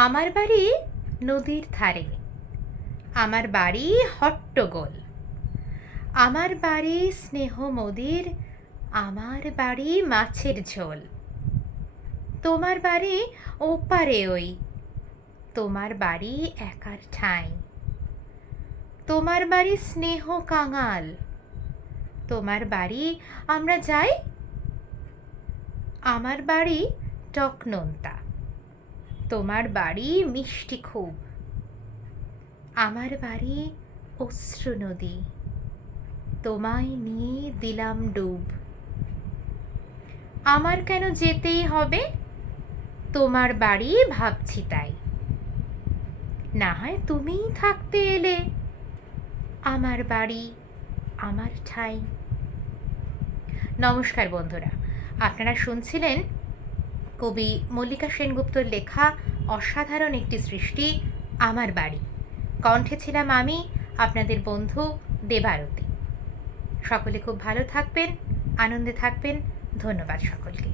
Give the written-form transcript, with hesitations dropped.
আমার বাড়ি নদীর ধারে, আমার বাড়ি হট্টগোল, আমার বাড়ি স্নেহ মোদির, আমার বাড়ি মাছের ঝোল। তোমার বাড়ি ওপারে ওই, তোমার বাড়ি একার ঠাঁই, তোমার বাড়ি স্নেহ কাঙাল, তোমার বাড়ি আমরা যাই। আমার বাড়ি টক নোনতা, তোমার বাড়ি মিষ্টি খুব, আমার বাড়ি অশ্রু নদী, তোমায় নিয়ে দিলাম ডুব। আমার কেন যেতেই হবে, তোমার বাড়ি ভাবছি তাই, না হয় তুমিই থাকতে এলে, আমার বাড়ি আমার ঠাঁই। নমস্কার বন্ধুরা, আপনারা শুনছিলেন কবি মল্লিকা সেনগুপ্তর লেখা অসাধারণ একটি সৃষ্টি আমার বাড়ি। কণ্ঠে ছিলাম আমি, আপনাদের বন্ধু দেবারতী। সকলে খুব ভালো থাকবেন, আনন্দে থাকবেন। ধন্যবাদ সকলকে।